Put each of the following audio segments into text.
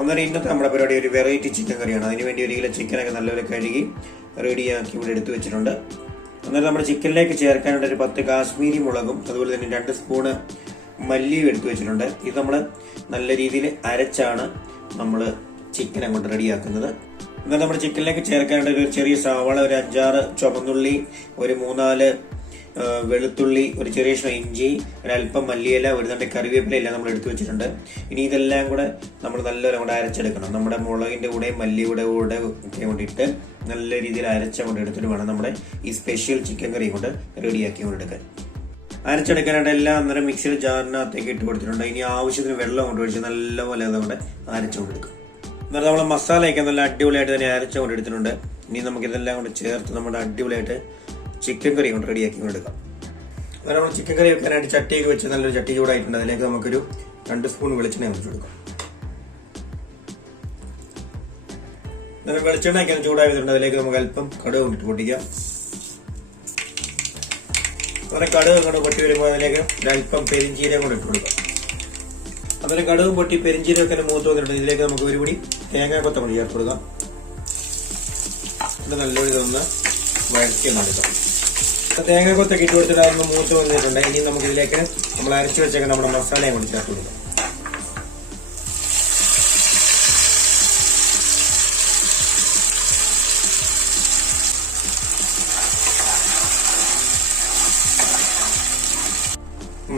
അന്നേരം ഇന്നത്തെ നമ്മുടെ പരിപാടി ഒരു വെറൈറ്റി ചിക്കൻ കറിയാണ്. അതിനുവേണ്ടി 1 കിലോ ചിക്കനൊക്കെ നല്ലപോലെ കഴുകി റെഡിയാക്കി ഇവിടെ എടുത്തു വെച്ചിട്ടുണ്ട്. അന്നേരം നമ്മുടെ ചിക്കനിലേക്ക് ചേർക്കാനായിട്ട് ഒരു 10 കാശ്മീരി മുളകും അതുപോലെ തന്നെ 2 സ്പൂണ് മല്ലിയും എടുത്തു വെച്ചിട്ടുണ്ട്. ഇത് നമ്മൾ നല്ല രീതിയിൽ അരച്ചാണ് നമ്മൾ ചിക്കൻ അങ്ങോട്ട് റെഡിയാക്കുന്നത്. എന്നാൽ നമ്മുടെ ചിക്കനിലേക്ക് ചേർക്കാനായിട്ട് ഒരു ചെറിയ സവാള, ഒരു 5-6 ചുവന്നുള്ളി, ഒരു 3-4 വെളുത്തുള്ളി, ഒരു ചെറിയ ഇഞ്ചി, ഒരല്പം മല്ലിയില, ഒരു 2 കറിവേപ്പില എല്ലാം നമ്മൾ എടുത്തു വെച്ചിട്ടുണ്ട്. ഇനി ഇതെല്ലാം കൂടെ നമ്മൾ നല്ലൊരു അങ്ങോട്ട് അരച്ചെടുക്കണം. നമ്മുടെ മുളകിന്റെ കൂടെ മല്ലിയുടെ കൂടെ ഒക്കെ കൊണ്ടിട്ട് നല്ല രീതിയിൽ അരച്ചങ്ങോട്ട് എടുത്തിട്ട് വേണം നമ്മുടെ ഈ സ്പെഷ്യൽ ചിക്കൻ കറി കൊണ്ട് റെഡിയാക്കി കൊണ്ടെടുക്കാൻ. അരച്ചെടുക്കാനായിട്ട് എല്ലാം അന്നേരം മിക്സിയുടെ ജാറിനകത്തേക്ക് ഇട്ട് കൊടുത്തിട്ടുണ്ട്. ഇനി ആവശ്യത്തിന് വെള്ളം കൊണ്ട് ഒഴിച്ച് നല്ലപോലെ അതവിടെ അരച്ചുകൊണ്ടെടുക്കും. എന്നാൽ നമ്മൾ മസാലയൊക്കെ നല്ല അടിപൊളിയായിട്ട് തന്നെ അരച്ചുകൊണ്ട് എടുത്തിട്ടുണ്ട്. ഇനി നമുക്ക് ഇതെല്ലാം കൊണ്ട് ചേർത്ത് നമ്മുടെ അടിപൊളിയായിട്ട് ചിക്കൻ കറി കൊണ്ട് റെഡിയാക്കി കൊണ്ടെടുക്കാം. അന്നേരം നമ്മൾ ചിക്കൻ കറി വെക്കാനായിട്ട് ചട്ടിയൊക്കെ വെച്ച് നല്ലൊരു ചട്ടി ചൂടായിട്ടുണ്ട്. അതിലേക്ക് നമുക്കൊരു 2 സ്പൂൺ വെളിച്ചെണ്ണ ഒഴിച്ചു കൊടുക്കാം. അന്നേരം വെളിച്ചെണ്ണ ഒക്കെ ചൂടായതുകൊണ്ട് അതിലേക്ക് നമുക്ക് അല്പം കടുക് കൊണ്ടിട്ട് പൊട്ടിക്കാം. അങ്ങനെ കടുക് കൊണ്ട് പൊട്ടി വരുമ്പോൾ അതിലേക്ക് ഒരല്പം പെരിഞ്ചീരകം കൊണ്ട് ഇട്ട് കൊടുക്കാം. അന്നേരം കടുകും പൊട്ടി പെരിഞ്ചീരകം മൂത്ത് വന്നിട്ടുണ്ട്. ഇതിലേക്ക് നമുക്ക് 1 പിടി തേങ്ങാക്കൊത്ത കൂടി ചേർത്ത് കൊടുക്കാം. ഇത് നല്ലൊരു ഇതൊന്ന് വഴറ്റിയൊന്നെടുക്കാം. തേങ്ങാക്കൊത്തൊക്കെ ഇട്ട് കൊടുത്തിട്ട് അതൊന്ന് മൂത്ത് വന്നിട്ടുണ്ട്. ഇനി നമുക്ക് ഇതിലേക്ക് നമ്മൾ അരച്ചു വെച്ചേക്കാൻ നമ്മുടെ മസാലയും കൂടി ചേർത്ത് കൊടുക്കാം.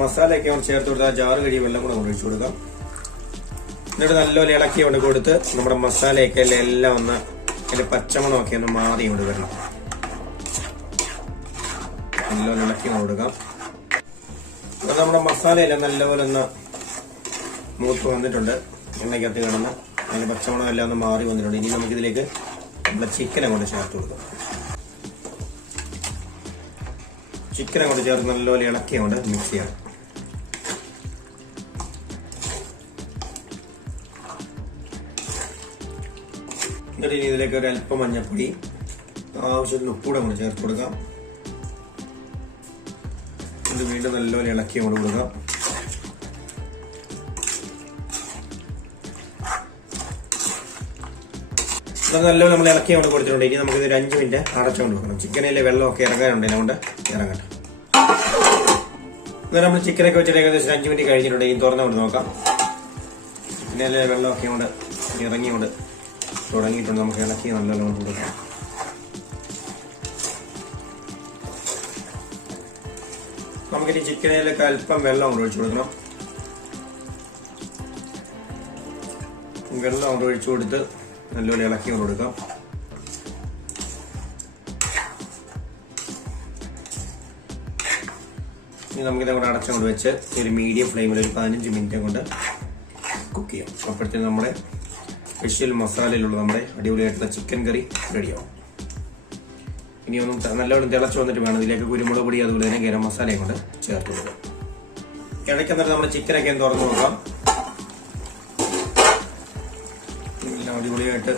മസാലയൊക്കെ നമ്മൾ ചേർത്ത് കൊടുത്താൽ ജാറ് കഴിയും വെള്ളം കൂടെ ഒഴിച്ചു കൊടുക്കാം. എന്നിട്ട് നല്ലപോലെ ഇളക്കി കൊണ്ട് കൊടുത്ത് നമ്മുടെ മസാലയൊക്കെ എല്ലാം ഒന്ന് അതിന്റെ പച്ചമണമൊക്കെ ഒന്ന് മാറി കൊണ്ട് വരണം. നല്ലപോലെ ഇളക്കി കൊടുക്കാം. അത് നമ്മുടെ മസാലയെല്ലാം നല്ലപോലെ ഒന്ന് മൂത്ത് വന്നിട്ടുണ്ട്. എണ്ണയ്ക്കകത്ത് കിടന്ന് അതിന്റെ പച്ചമണം എല്ലാം ഒന്ന് മാറി വന്നിട്ടുണ്ട്. ഇനി നമുക്കിതിലേക്ക് നമ്മുടെ ചിക്കനെ കൊണ്ട് ചേർത്ത് കൊടുക്കാം. ചിക്കനെ കൊണ്ട് ചേർത്ത് നല്ലപോലെ ഇളക്കി കൊണ്ട് മിക്സ് ചെയ്യാം. എന്നിട്ട് ഇനി ഇതിലേക്ക് ഒരു അല്പം മഞ്ഞപ്പൊടി, ആവശ്യത്തിന് ഉപ്പൂടെ കൊണ്ട് ചേർത്ത് കൊടുക്കാം. ഇത് വീണ്ടും നല്ലപോലെ ഇളക്കി കൊണ്ട് കൊടുക്കാം. നല്ലപോലെ നമ്മൾ ഇളക്കി കൊണ്ട് കൊടുത്തിട്ടുണ്ട്. ഇനി നമുക്ക് ഇതൊരു 5 മിനിറ്റ് അടച്ചുകൊണ്ട് വെക്കണം. ചിക്കനിലെ വെള്ളമൊക്കെ ഇറങ്ങാനുണ്ട്, അതുകൊണ്ട് ഇറങ്ങട്ടെ. എന്നാൽ നമ്മൾ ചിക്കനൊക്കെ വെച്ചിട്ട് ഏകദേശം 5 മിനിറ്റ് കഴിഞ്ഞിട്ടുണ്ട്. ഇനി തുറന്നുകൊണ്ട് നോക്കാം. ചിക്കനിലെ വെള്ളമൊക്കെ കൊണ്ട് ഇറങ്ങിക്കൊണ്ട് തുടങ്ങിയിട്ടുണ്ട്. നമുക്ക് ഇളക്കി നല്ലോണം കൊടുക്കാം. നമുക്കിനി ചിക്കനിലേക്ക് അല്പം വെള്ളം കൊണ്ട് ഒഴിച്ചു കൊടുക്കണം. വെള്ളം കൊണ്ട് ഒഴിച്ചു കൊടുത്ത് നല്ലപോലെ ഇളക്കി കൊണ്ട് കൊടുക്കാം. ഇനി നമുക്കിത് കൂടെ അടച്ചുകൊണ്ട് വെച്ച് ഒരു മീഡിയം ഫ്ലെയിമിൽ ഒരു 15 മിനിറ്റ് കൊണ്ട് കുക്ക് ചെയ്യാം. അപ്പോഴത്തേക്കും നമ്മുടെ സ്പെഷ്യൽ മസാലയിലുള്ള നമ്മുടെ അടിപൊളിയായിട്ടുള്ള ചിക്കൻ കറി റെഡിയാവും. ഇനി ഒന്നും നല്ലോണം തിളച്ച് വന്നിട്ട് വേണം ഇതിലേക്ക് കുരുമുളക് പൊടി അതുപോലെ തന്നെ ഗരം മസാലയും കൊണ്ട് ചേർത്ത് കൊടുക്കാം. ഇടയ്ക്ക് എന്നിട്ട് നമ്മുടെ ചിക്കനൊക്കെ തുറന്നു നോക്കാം. എല്ലാം അടിപൊളിയായിട്ട്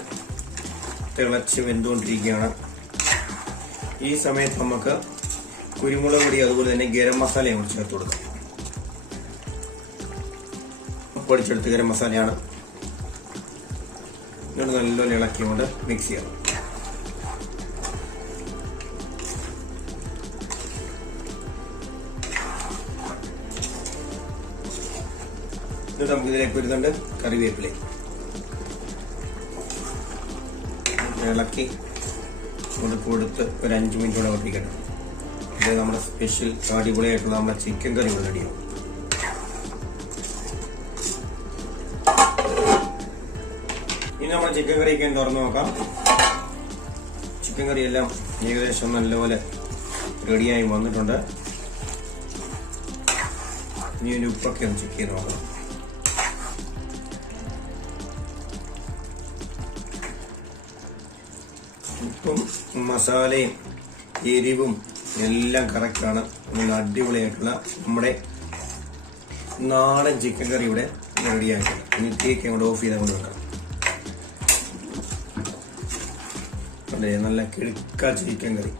തിളച്ച് വെന്തുകൊണ്ടിരിക്കുകയാണ്. ഈ സമയത്ത് നമുക്ക് കുരുമുളക് പൊടി അതുപോലെ തന്നെ ഗരം മസാലയും കൂടി ചേർത്ത് കൊടുക്കാം. പൊടിച്ചെടുത്ത് ഗരം മസാലയാണ്. എന്നിട്ട് നല്ലോണം ഇളക്കിക്കൊണ്ട് മിക്സ് ചെയ്യണം. എന്നിട്ട് നമുക്ക് ഇതിലേക്ക് വരുന്നുണ്ട് കറിവേപ്പില ഇളക്കി കൊണ്ട് കൊടുത്ത് ഒരു 5 മിനിറ്റ് കൂടെ വപ്പിക്കണം. ഇത് നമ്മുടെ സ്പെഷ്യൽ അടിപൊളിയായിട്ടുള്ള നമ്മുടെ ചിക്കൻ കറി കൂടെ റെഡിയാവും. ഇനി നമ്മുടെ ചിക്കൻ കറിയൊക്കെ തുറന്നു നോക്കാം. ചിക്കൻ കറി എല്ലാം ഏകദേശം നല്ലപോലെ റെഡിയായി വന്നിട്ടുണ്ട്. ഇനി ഒരു ഉപ്പൊക്കെ ഒന്ന് ചെക്ക് ചെയ്ത് നോക്കണം. ഉപ്പും മസാലയും എരിവും എല്ലാം കറക്റ്റാണ്. നല്ല അടിപൊളിയായിട്ടുള്ള നമ്മുടെ നാടൻ ചിക്കൻ കറി ഇവിടെ റെഡിയായിട്ടുണ്ട്. ഇനി തീയൊക്കെ അങ്ങോട്ട് ഓഫ് ചെയ്ത് കൊണ്ട് വെക്കാം. നല്ല കിടുക്ക ചിക്കൻ കറി.